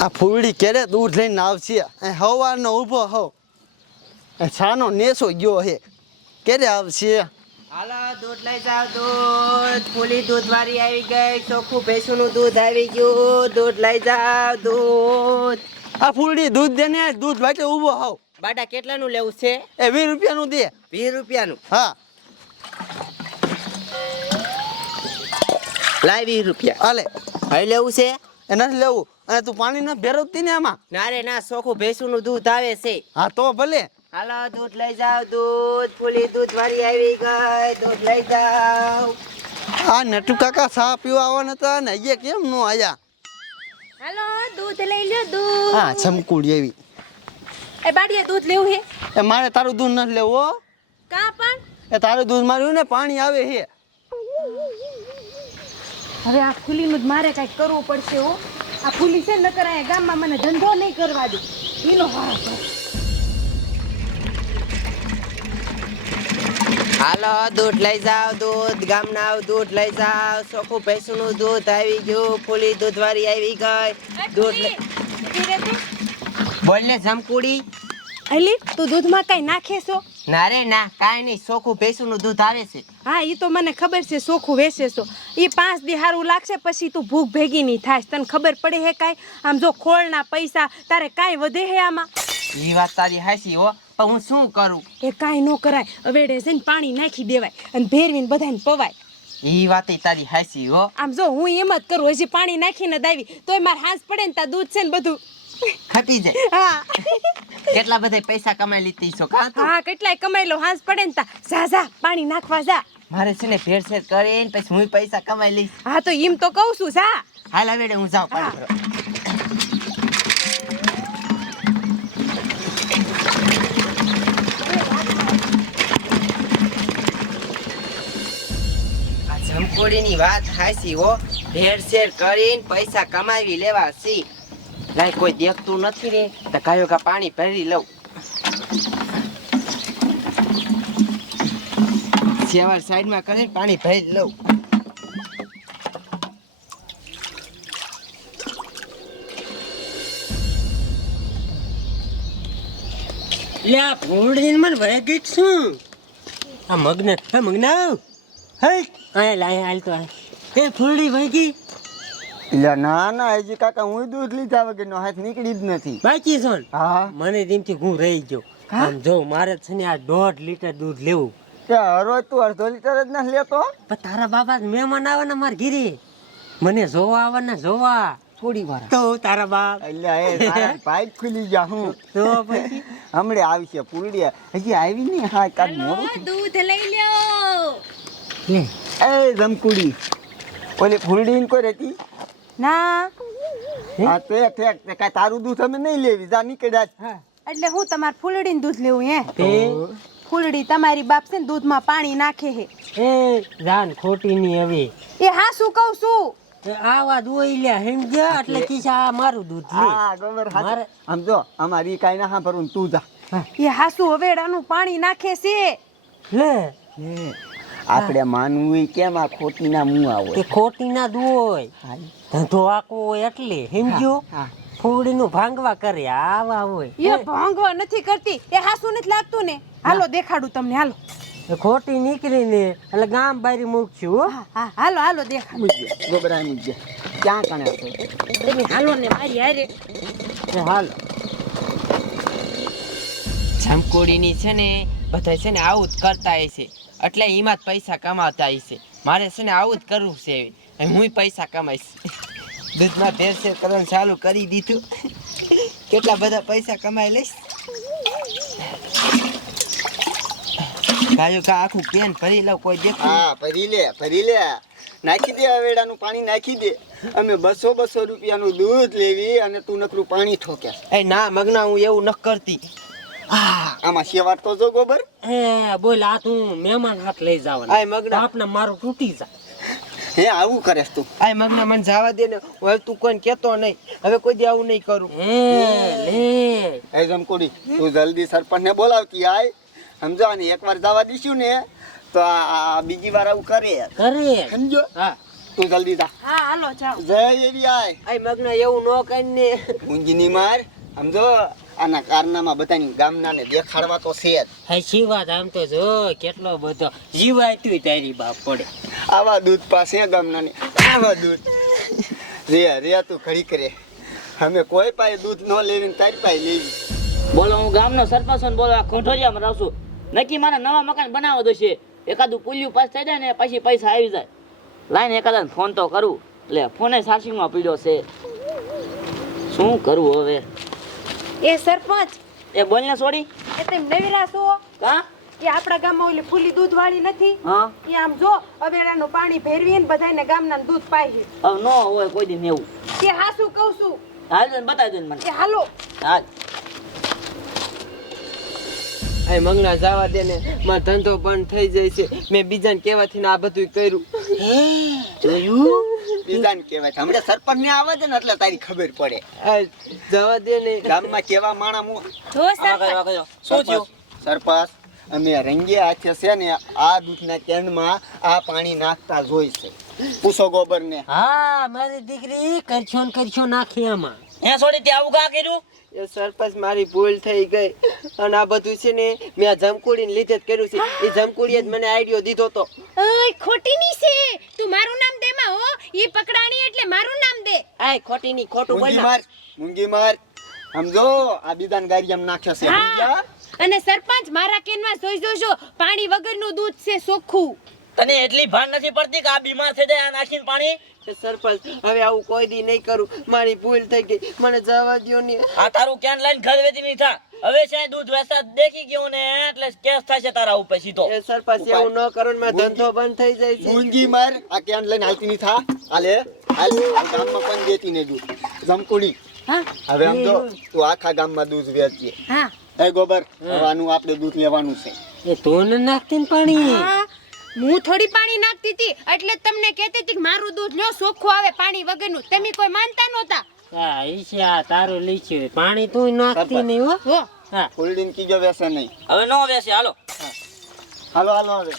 આ ફૂલડી કેરે દૂધ લઈને આવશે હવાનો ઊભો હો છાનો નેસો ગયો હે કેરે આવશે હાલો દૂધ લઈ જાવ દૂધ ફૂલી દૂધ વાળી આવી ગઈ ચોખ્ખું ભેંસુનું દૂધ આવી ગયું દૂધ લઈ જાવ દૂધ આ ફૂલડી દૂધ દે ને દૂધ વાટે ઊભો હો બાટા કેટલાનું લેવું છે એ 20 રૂપિયાનું દે 20 રૂપિયાનું હા લાય 20 રૂપિયા હાલે હવે લેવું છે એ નથી લેવું અને તું પાણી ન ભેરવતી ને આમાં ના રે ના ચોખ્ખું ભેંસુનું દૂધ આવે છે હા તો ભલે હાલો દૂધ લઈ જાવ દૂધ ફૂલી દૂધ વાળી આવી ગઈ દૂધ લઈ જાવ આ નટુ કાકા ચા પીવા આવવાના હતા ને એ કેમ નો આયા હાલો દૂધ લઈ લ્યો દૂધ હા ચમકુડી એવી એ બાડીએ દૂધ લેવું હે એ મારે તારું દૂધ નથી લેવું હો કા પણ એ તારું દૂધ માર્યું ને પાણી આવે હે હવે આ ફૂલીનું જ મારે કાંઈક કરવું પડશે હો આ ફૂલી છે ન કરાય ગામમાં મને ધંધો નહીં કરવા દે એનો હા હાલો દૂધ લઈ જાવ દૂધ ગામના દૂધ લઈ જાવ ચોખ્ખું ભેંસુનું દૂધ આવી ગયું ફૂલી દૂધ વાળી આવી ગઈ દૂધ બોલ ને જમકુડી અલી તું દૂધમાં કાંઈ નાખે છો ના રે ના કાંઈ નહીં ચોખ્ખું ભેંસુનું દૂધ આવે છે હા એ તો મને ખબર છે ચોખ્ખું વેચે છો એ 5 દી સારું લાગશે પછી તું ભૂખ ભેગી નહીં થાય તને ખબર પડે હે કાંઈ આમ જો ખોળના પૈસા તારે કાંઈ વધે હે આમાં એ વાત તારી હાચી હો પણ હું શું કરું એ કાંઈ ન કરાય અવેડે જઈને પાણી નાખી દેવાય અને ભેરવીને બધાને પવાય એ વાત તારી હાચી હો આમ જો હું એમ જ કરું હજી પાણી નાખીને જ આવી તોય મારે હાંસ પડે ને તા દૂધ છે ને બધું ખપી જાય હા કેટલા બધા પૈસા કમાઈ લીધી છો કાં તું હા કેટલાય કમાઈ લો હાંસ પડે ને તા જા પાણી નાખવા જા મારે છે ને ભેળસેળ કરીને પછી હું પૈસા કમાઈ લઈશ હા તો એમ તો કહું છું જા હાલ હવે હું જાઉં પાણી ભરવા. આ જમકોડીની વાત હાચી હો ભેળસેળ કરીને પૈસા કમાવી લેવા સી લાય કોઈ દેખતું નથી ને તો કાયો કા પાણી ભરી લઉં સેવાર સાઈડમાં કરીને પાણી ભરી લઉં લે આ ફૂલડીને મને વહી ગઈ શું આ મગને હે મગના હે આ લાય હાલ તો એ ફૂલડી વહી ગઈ એટલે ના ના હજી કાકા હું દૂધ લીધા વગરનો હાથ નીકળી જ નથી બાકી સોન હા મને તેમથી હું રહી ગયો આમ જો મારે છે ને આ 1.5 લીટર દૂધ લેવું તે હરોજ તું અડધો લીટર જ ના લેતો પણ તારા બાબા મહેમાન આવે ને મારા ઘીરે મને જોવા આવે ને જોવા થોડી વાર તો તારા બાપ એટલે એ તારા પાઇપ ખુલી જા હું તો પછી હમણે આવશે ફૂલડી હજી આવી નહીં હા કાદ મોડું થયું. દૂધ લઈ લ્યો લે એ રમકુડી ઓલી ફૂલડી કોઈ રહેતી ના હા તે ઠેક તે કાંઈ તારું દૂધ અમે નહીં લેવી જા નીકળ્યા જ. એટલે હું તમારે ફૂલડીનું દૂધ લેવું હે તે ફૂલડી તમારી બાપ છે ને દૂધમાં પાણી નાખે હે એ જાન ખોટી ની હવે એ હા શું કહું છું એ આવા દોઈ લે સમજ્યા એટલે કીસા આ મારું દૂધ લે હા ગોબર હાચું. મારે- આમ જો અમારી કાંઈ ના સાંભળવું ને તું જા એ હાસુ હવેડાનું પાણી નાખે છે લે આપણે માનવું હોય કેમ આ ખોટી ના મું તે આવે ખોટી ના દોય ધંધો આખો હોય એટલે સમજ્યો હા. ફૂડી નું ભાંગવા કરે આવા હોય એ ભાંગવા નથી કરતી એ હાસુ નથી લાગતું ને હાલો દેખાડું તમને હાલો એ ખોટી નીકળીને એટલે ગામ બારી મૂકશું હો. હા હા હાલો હાલો દેખાડું મૂકજે ગોબરા મૂકજે ક્યાં કણે છે તમે હાલો ને મારી હારે એ હાલ જમકોડીની છે ને બધા છે ને આવું જ કરતા હશે એટલે એમાં જ પૈસા કમાતા હશે મારે છે ને આવું જ કરવું છે હું પૈસા કમાઈશ દૂધમાં ભેળસેળ કરવાનું ચાલુ કરી દીધું કેટલા બધા પૈસા કમાઈ લઈશ ગાયો કા આખું કેન ભરી લઉં કોઈ દેખ હા ભરી લે નાખી દે હવેડાનું પાણી નાખી દે અમે 200 રૂપિયાનું દૂધ લેવી અને તું નકરું પાણી ઠોકે એ ના મગના હું એવું ન કરતી આમાં શેવાટ તો જો ગોબર એ બોલ આ તું મહેમાન હાથ લઈ જવાનું આય મગના આપને મારું તૂટી જાય હે આવું કરેસ તું આય મગના મને જવા દે ને હવે તું કોઈને કહેતો નહીં હવે કોઈ દી આવું નહીં કરું લે એ જમકોડી તું જલ્દી સરપંચને બોલાવતી આય સમજો અને એકવાર જવા દીશું ને તો આ બીજી વાર આવું કરે કરે સમજો હા તું જલ્દી જા. હા હાલો જાઓ. જય એવી આય આ મગન એવું ન કરીને ઊંઘની માર. સમજો આના કારનામાં બધાની ગામનાને દેખાડવા તો છે જ. હાચી વાત. આમ તો જો કેટલો બધો જીવાય તું તારી બાપ પડે. આવા દૂધ પાસે ગામનાની આવા દૂધ રે તું ખડી કરે. અમે કોઈ પાસે દૂધ ન લેવીને તારી પાસે લેવી. બોલો હું ગામનો સરપંચ છું ને બોલો આ ખોઠોરિયામાં રહું છું. નક્કી મારે નવા મકાન બનાવવા દો છે. એકાદું પુલિયું પાસ થઈ જાય ને પછી પૈસા આવી જાય. લાઈને એકાદા ફોન તો કરું. એટલે ફોને ચાર્જિંગમાં પીડ્યો છે. શું કરવું હવે? એ સરપંચ એ બોલ ને છોડી. એ તેમ નવીરા છો કા? એ આપણા ગામમાં ઓલી ફૂલી દૂધ વાળી નથી હા એ આમ જો અવેડાનું પાણી ભેરવીને બધાને ગામના દૂધ પાય છે. હવે નો હોય કોઈ દિન એવું. તે હાસુ કહું છું. હાલ ને બતાવી દો ને મને. એ હાલો. હાલ. આ મગના જવા દે ને મારો ધંધો બંધ થઈ જાય છે. મેં બીજાને કહેવાથી આ બધું કર્યું. જોયું? બીજાને કહેવાય છે. હમણાં સરપંચ ને આવે છે ને એટલે તારી ખબર પડે. આ જવા દે ને. ગામમાં કેવા માણા હું જો સરપંચ શું થયું? સરપંચ અમે રંગે હાથે છે ને આ દૂધના કેનમાં આ પાણી નાખતા જોઈ છે. પૂછો ગોબર ને. હા મારી દીકરી કરછો નાખી આમાં. હે છોડી તે આવું કા કર્યું? એ સરપંચ મારી ભૂલ થઈ ગઈ અને આ બધું છે ને મેં આ જમકુડીને લીધે જ કર્યું છે. એ જમકુડીએ જ મને આઈડિયો દીધો તો. ઓય ખોટી ની છે તું મારું નામ દે માં હો ઈ પકડાણી એટલે મારું નામ દે. આ ખોટી ની ખોટું બોલ મૂંગી ના. માર મૂંગી માર. સમજો આ બીજાને ગારિયામાં નાખ્યો છે. હા. સમજ્યા? અને સરપંચ મારા કેનમાં જોઈ જોજો પાણી વગરનું દૂધ છે ચોખ્ખું. તને એટલી ભાન નથી પડતી કે આ બીમાર થઈ જાય આ નાખીને પાણી? એ સરપંચ હવે આવું કોઈ દી નહીં કરું. મારી ભૂલ થઈ ગઈ. મને જવા દ્યો ને. આ તારું ક્યાં લઈને ઘર વેચી નહીં થા. હવે છે દૂધ વેચતા દેખી ગયો ને એટલે કેસ થશે તારા ઉપર સીધો. એ સરપંચ એવું ન કરો ને મારો ધંધો બંધ થઈ જાય છે. મૂંગી માર. આ કેન લઈને હાલતી નહીં થા. હાલે હાલ. આ ગામમાં પણ દેતી નહીં દૂધ. જમકુડી હા હવે સમજો તું આખા ગામમાં દૂધ વેચીએ. હા એ ગોબર હવે આનું આપણે દૂધ લેવાનું છે. એ તો ન નાખતી ને પાણી. હા હું થોડી પાણી નાખતી હતી એટલે જ તમને કહેતી હતી કે મારું દૂધ લ્યો ચોખ્ખું આવે પાણી વગરનું. તમે કોઈ માનતા નહોતા. હા ઈશા તારું લીચ્યું પાણી તું નાખતી નહીં હો. હો હા ફૂલડીને કીજો વેસે નહીં. હવે નો વેચે હાલો. હાલો હાલો હવે